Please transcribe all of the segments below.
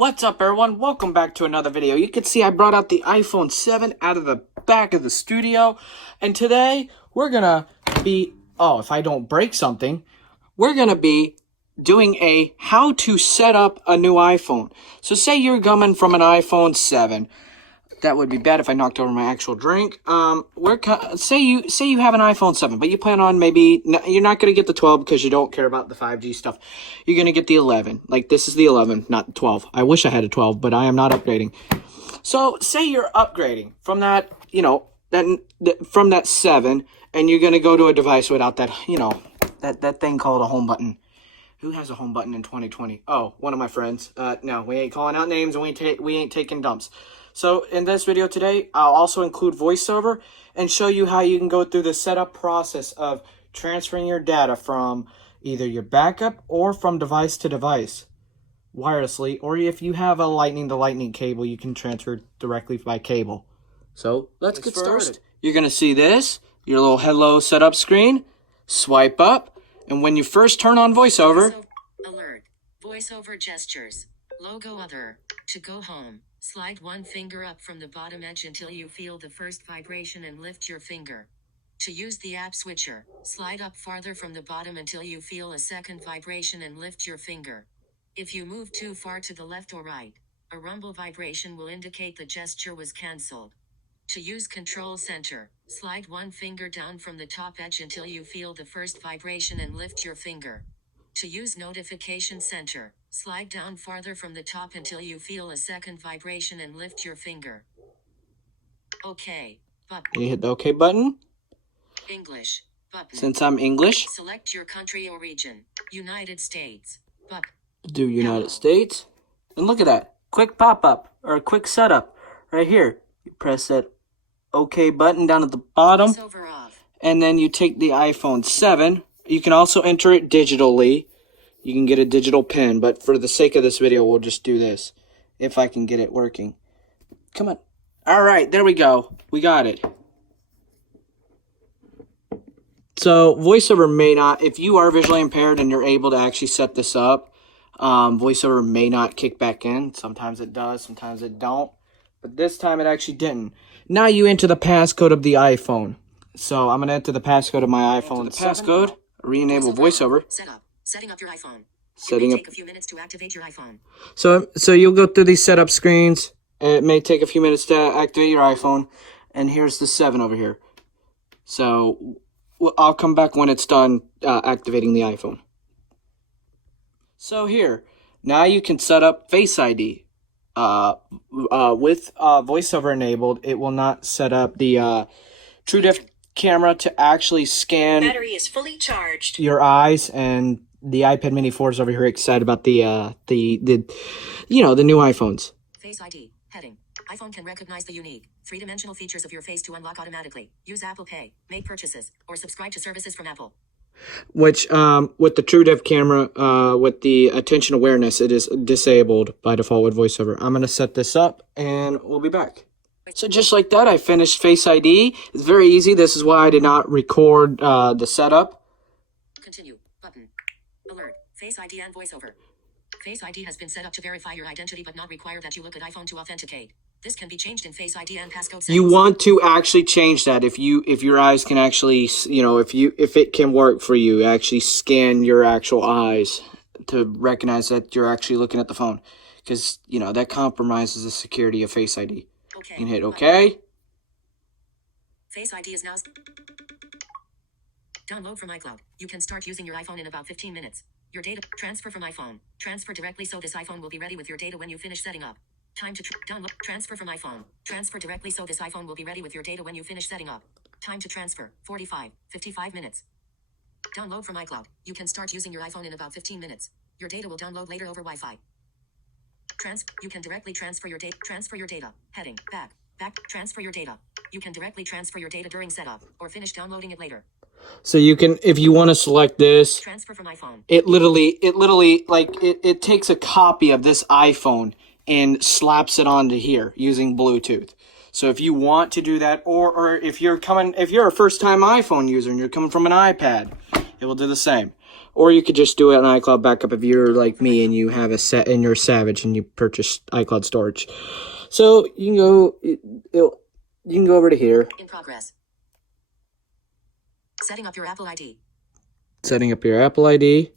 What's up, everyone? Welcome back to another video. You can see I brought out the iPhone 7 out of the back of the studio, and today we're gonna be, if I don't break something, we're gonna be doing a how to set up a new iPhone. So say you're coming from an iPhone 7. That would be bad if I knocked over my actual drink. Say you have an iPhone 7, but you plan on you're not gonna get the 12 because you don't care about the 5G stuff. You're gonna get the 11. Like, this is the 11, not the 12. I wish I had a 12, but I am not upgrading. So say you're upgrading from that, from that 7, and you're gonna go to a device without that, that thing called a home button. Who has a home button in 2020? Oh, one of my friends. No, we ain't calling out names, and we ain't taking dumps. So in this video today, I'll also include voiceover and show you how you can go through the setup process of transferring your data from either your backup or from device to device wirelessly, or if you have a lightning to lightning cable, you can transfer directly by cable. So let's get started. You're going to see this, your little hello setup screen. Swipe up, and when you first turn on voiceover, alert, voiceover gestures, logo other, to go home. Slide one finger up from the bottom edge until you feel the first vibration and lift your finger. To use the app switcher, slide up farther from the bottom until you feel a second vibration and lift your finger. If you move too far to the left or right, a rumble vibration will indicate the gesture was cancelled. To use control center, slide one finger down from the top edge until you feel the first vibration and lift your finger. To use notification center, slide down farther from the top until you feel a second vibration and lift your finger. OK button. You hit the OK button. English button. Since I'm English, select your country or region. United States button. Do United States. And look at that. Quick pop-up or a quick setup right here. You press that OK button down at the bottom. Voiceover off. And then you take the iPhone 7. You can also enter it digitally. You can get a digital pen, but for the sake of this video, we'll just do this. If I can get it working. Come on. All right, there we go. We got it. So VoiceOver may not, if you are visually impaired and you're able to actually set this up, VoiceOver may not kick back in. Sometimes it does, sometimes it don't. But this time it actually didn't. Now you enter the passcode of the iPhone. So I'm going to enter the passcode of my iPhone. The passcode, re-enable VoiceOver. Setting up your iPhone. Setting it may up. take a few minutes to activate your iPhone. So you'll go through these setup screens. It may take a few minutes to activate your iPhone. And here's the 7 over here. So I'll come back when it's done activating the iPhone. So here, now you can set up Face ID. With VoiceOver enabled, it will not set up the TrueDepth camera to actually scan. Battery is fully charged. Your eyes, and the iPad Mini 4 is over here excited about the new iPhones. Face ID heading. iPhone can recognize the unique, three-dimensional features of your face to unlock automatically. Use Apple Pay, make purchases, or subscribe to services from Apple. Which, with the TrueDepth camera, with the attention awareness, it is disabled by default with VoiceOver. I'm going to set this up, and we'll be back. So just like that, I finished Face ID. It's very easy. This is why I did not record the setup. Continue button. Alert. Face ID and VoiceOver. Face ID has been set up to verify your identity but not require that you look at iPhone to authenticate. This can be changed in Face ID and passcode settings. You want to actually change that if your eyes can actually, if it can work for you, actually scan your actual eyes to recognize that you're actually looking at the phone, because that compromises the security of Face ID. Okay. You can hit OK. Face ID is now download from iCloud. You can start using your iPhone in about 15 minutes. Your data transfer from iPhone. Transfer directly so this iPhone will be ready with your data when you finish setting up. Time to download. Transfer from iPhone. Transfer directly so this iPhone will be ready with your data when you finish setting up. Time to transfer. 55 minutes. Download from iCloud. You can start using your iPhone in about 15 minutes. Your data will download later over Wi-Fi. You can directly transfer your data. Transfer your data. Heading. Back. Transfer your data. You can directly transfer your data during setup or finish downloading it later. So you can, if you want to select this, transfer from iPhone. It literally it takes a copy of this iPhone and slaps it onto here using Bluetooth. So if you want to do that, or if you're a first time iPhone user and you're coming from an iPad, it will do the same. Or you could just do it on iCloud backup if you're like me and you have a set and you're savage and you purchase iCloud storage. So you can go, you can go over to here. In progress. Setting up your Apple ID. Setting up your Apple ID.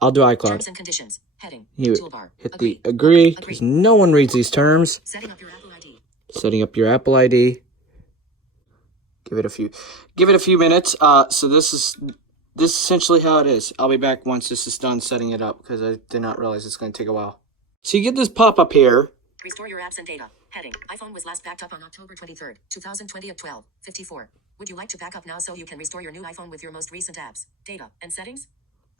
I'll do iCloud. Terms and conditions. Heading. You Toolbar. hit the agree because no one reads these terms. Setting up your Apple ID. Setting up your Apple ID. Give it a few minutes. So this is essentially how it is. I'll be back once this is done setting it up because I did not realize it's going to take a while. So you get this pop up here. Restore your apps and data. Heading. iPhone was last backed up on October 23rd, 2020 at 12:54. Would you like to back up now so you can restore your new iPhone with your most recent apps, data, and settings?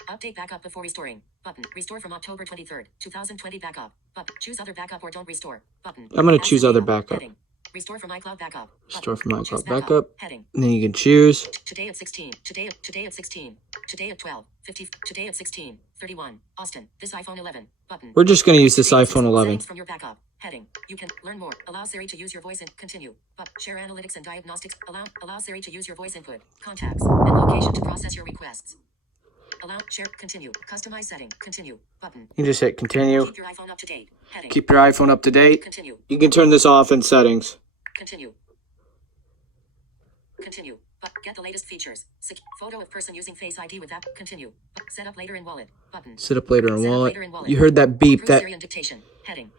Update backup before restoring. Button. Restore from October 23rd, 2020 backup. Button. Choose other backup or don't restore. Button. I'm going to choose other backup. Heading. Restore from iCloud backup. Restore from Choose iCloud backup. Heading. And then you can choose. Today at 16. Today at 16. Today at 12. 50. Today at 16. 31. Austin. This iPhone 11. Button. We're just going to use this iPhone 11. Settings from your backup. Heading. You can learn more. Allow Siri to use your voice and continue. But share analytics and diagnostics. Allow Siri to use your voice input, contacts, and location to process your requests. Allow share continue. Customize setting. Continue. Button. You can just hit continue. Keep your iPhone up to date. Heading. Keep your iPhone up to date. Continue. You can turn this off in settings. Continue. Continue. But get the latest features. Photo of person using Face ID with app. Continue. Set up later in wallet. Button. Set up later in Set up wallet. later in wallet. You heard that beep. Improve That Siri and dictation. Heading.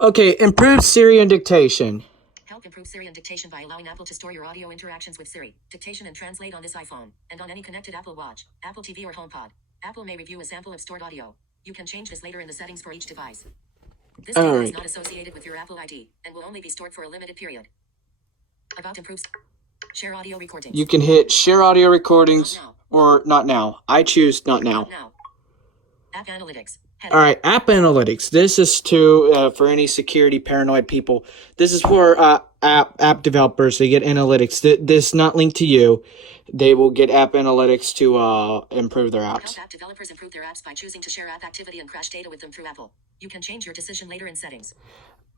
okay. Improve Siri and dictation. Help improve Siri and dictation by allowing Apple to store your audio interactions with Siri, dictation and translate on this iPhone, and on any connected Apple Watch, Apple TV or HomePod. Apple may review a sample of stored audio. You can change this later in the settings for each device. This data is not associated with your Apple ID, and will only be stored for a limited period. About improves. Share audio recordings. You can hit share audio recordings Not now. or not now. I choose not now. Not now. App analytics. Heading. All right, app analytics. This is to for any security paranoid people. This is for app developers. They get analytics. This is not linked to you. They will get app analytics to improve their apps. Help app developers improve their apps by choosing to share app activity and crash data with them through Apple. You can change your decision later in settings.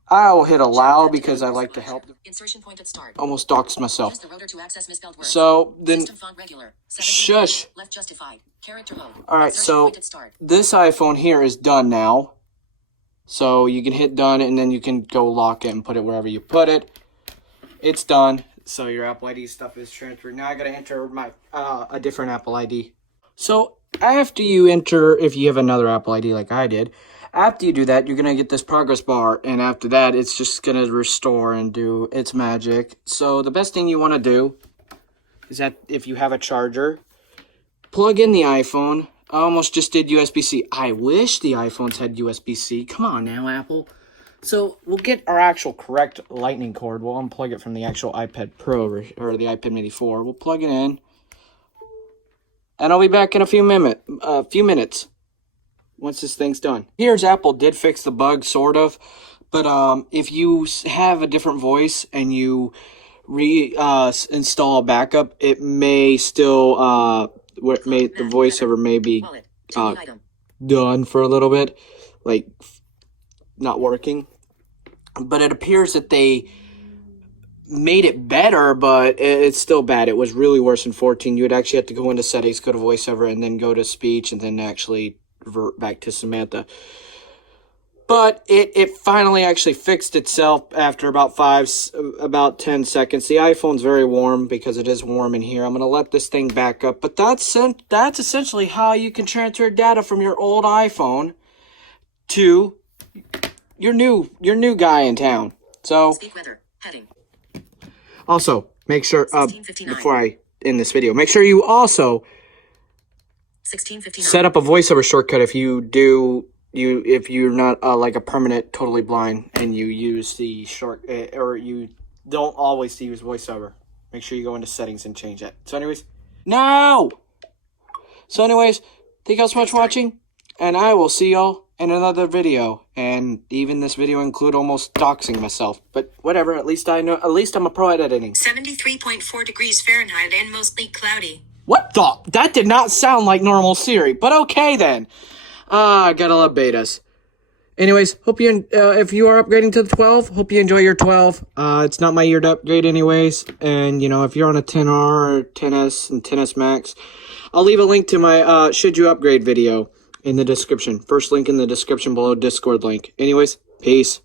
I will hit allow because I like to help. Insertion point at start. Almost doxed myself. Use the rotor to access misspelled words. So then, System font regular. shush. Left justified. Character mode. All right, Insertion so point at start. this iPhone here is done now. So you can hit done and then you can go lock it and put it wherever you put it. It's done. So your Apple ID stuff is transferred. Now I gotta enter my a different Apple ID. So after you enter, if you have another Apple ID like I did, after you do that, you're gonna get this progress bar, and after that, it's just gonna restore and do its magic. So the best thing you want to do is that if you have a charger, plug in the iPhone. I almost just did USB-C. I wish the iPhones had USB-C. Come on now, Apple. So we'll get our actual correct lightning cord. We'll unplug it from the actual iPad Pro or the iPad Mini 4. We'll plug it in. And I'll be back in a few minutes once this thing's done. Here's Apple did fix the bug, sort of. But if you have a different voice and you install a backup, it may still the voiceover may be done for a little bit, like not working. But it appears that they made it better, but it's still bad. It was really worse in 14. You would actually have to go into settings, go to voiceover, and then go to speech, and then actually revert back to Samantha. But it finally actually fixed itself after about 10 seconds. The iPhone's very warm because it is warm in here. I'm going to let this thing back up. But that's essentially how you can transfer data from your old iPhone to your new guy in town. So Speak weather. Heading. also make sure 16:59. before I end this video, make sure you also 16:59. set up a voiceover shortcut if you're not like a permanent totally blind and you use the or you don't always use voiceover. Make sure you go into settings and change that. So anyways, thank y'all so much for watching, and I will see y'all in another video. And even this video include almost doxing myself, but whatever. At least I know. At least I'm a pro at editing. 73.4 degrees Fahrenheit and mostly cloudy. What the? That did not sound like normal Siri, but okay then. I gotta love betas. Anyways, hope you, if you are upgrading to the 12, hope you enjoy your 12. It's not my year to upgrade anyways. And, if you're on a 10R or 10S and 10S Max, I'll leave a link to my Should You Upgrade video in the description. First link in the description below, Discord link. Anyways, peace.